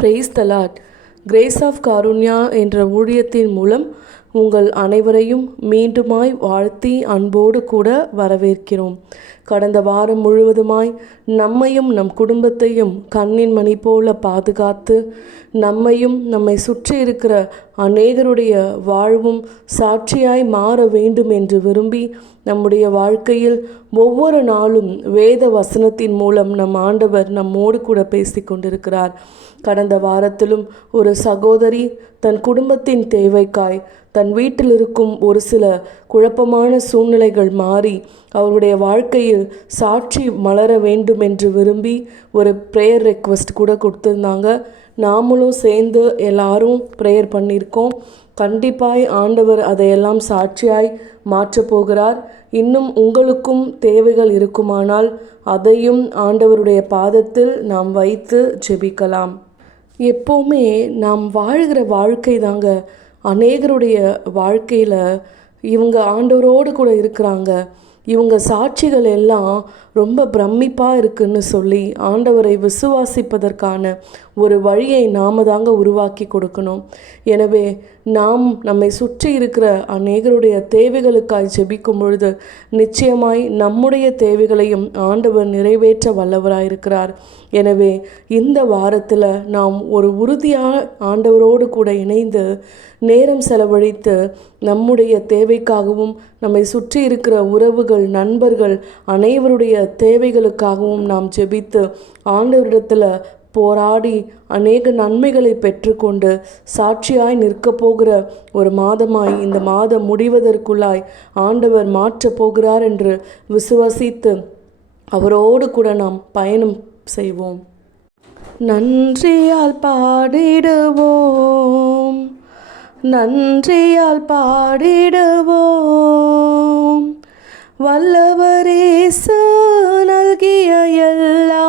Price the Lord. Grace of Karunya என்ற ஊழியத்தின் மூலம் உங்கள் அனைவரையும் மீண்டுமாய் வாழ்த்தி அன்போடு கூட வரவேற்கிறோம். கடந்த வாரம் முழுவதுமாய் நம்மையும் நம் குடும்பத்தையும் கண்ணின் மணி போல பாதுகாத்து நம்மையும் நம்மை சுற்றி இருக்கிற அநேகருடைய வாழ்வும் சாட்சியாய் மாற வேண்டும் என்று விரும்பி நம்முடைய வாழ்க்கையில் ஒவ்வொரு நாளும் வேத வசனத்தின் மூலம் நம் ஆண்டவர் நம்மோடு கூட பேசி கொண்டிருக்கிறார். கடந்த வாரத்திலும் ஒரு சகோதரி தன் குடும்பத்தின் தேவைக்காய் தன் வீட்டில் இருக்கும் ஒரு சில குழப்பமான சூழ்நிலைகள் மாறி அவருடைய வாழ்க்கையில் சாட்சி மலர வேண்டும் என்று விரும்பி ஒரு ப்ரேயர் ரெக்வெஸ்ட் கூட கொடுத்துருந்தாங்க. நாமளும் சேர்ந்து எல்லாரும் ப்ரேயர் பண்ணியிருக்கோம். கண்டிப்பாய் ஆண்டவர் அதையெல்லாம் சாட்சியாய் மாற்றப் போகிறார். இன்னும் உங்களுக்கும் தேவைகள் இருக்குமானால் அதையும் ஆண்டவருடைய பாதத்தில் நாம் வைத்து ஜெபிக்கலாம். எப்போவுமே நாம் வாழ்கிற வாழ்க்கை தாங்க அநேகருடைய வாழ்க்கையில் இவங்க ஆண்டவரோடு கூட இருக்கிறாங்க, இவங்க சாட்சிகள் எல்லாம் ரொம்ப பிரமிப்பாக இருக்குன்னு சொல்லி ஆண்டவரை விசுவாசிப்பதற்கான ஒரு வழியை நாம் தாங்க உருவாக்கி கொடுக்கணும். எனவே நாம் நம்மை சுற்றி இருக்கிற அநேகருடைய தேவைகளுக்காய் ஜெபிக்கும் பொழுது நிச்சயமாய் நம்முடைய தேவைகளையும் ஆண்டவர் நிறைவேற்ற வல்லவராயிருக்கிறார். எனவே இந்த வாரத்தில் நாம் ஒரு உறுதியாக ஆண்டவரோடு கூட இணைந்து நேரம் செலவழித்து நம்முடைய தேவைக்காகவும் நம்மை சுற்றி இருக்கிற உறவுகள், நண்பர்கள் அனைவருடைய தேவைகளுக்காகவும் நாம் ஜெபித்து ஆண்டவரிடத்தில் போராடி அநேக நன்மைகளை பெற்றுக்கொண்டு சாட்சியாய் நிற்க போகிற ஒரு மாதமாய் இந்த மாதம் முடிவதற்குள்ளாய் ஆண்டவர் மாற்றப் போகிறார் என்று விசுவாசித்து அவரோடு கூட நாம் பயணம் செய்வோம். நன்றியால் பாடிடுவோம், நன்றியால் பாடிடுவோம், வல்லவரேசு நல்கிய எல்லா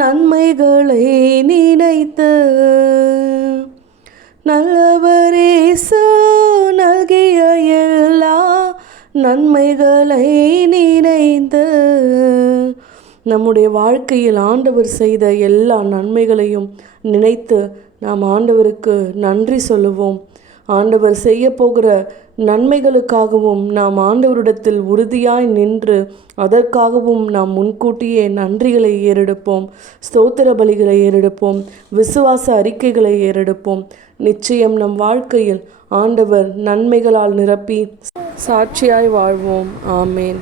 நன்மைகளை நினைத்து, நல்லவரேசு நல்கிய எல்லா நன்மைகளை நினைத்து நம்முடைய வாழ்க்கையில் ஆண்டவர் செய்த எல்லா நன்மைகளையும் நினைத்து நாம் ஆண்டவருக்கு நன்றி சொல்லுவோம். ஆண்டவர் செய்ய போகிற நன்மைகளுக்காகவும் நாம் ஆண்டவரிடத்தில் உறுதியாய் நின்று அதற்காகவும் நாம் முன்கூட்டியே நன்றிகளை ஏறெடுப்போம், ஸ்தோத்திர பலிகளை ஏறெடுப்போம், விசுவாச அறிக்கைகளை ஏறெடுப்போம். நிச்சயம் நம் வாழ்க்கையில் ஆண்டவர் நன்மைகளால் நிரப்பி சாட்சியாய் வாழ்வோம். ஆமேன்.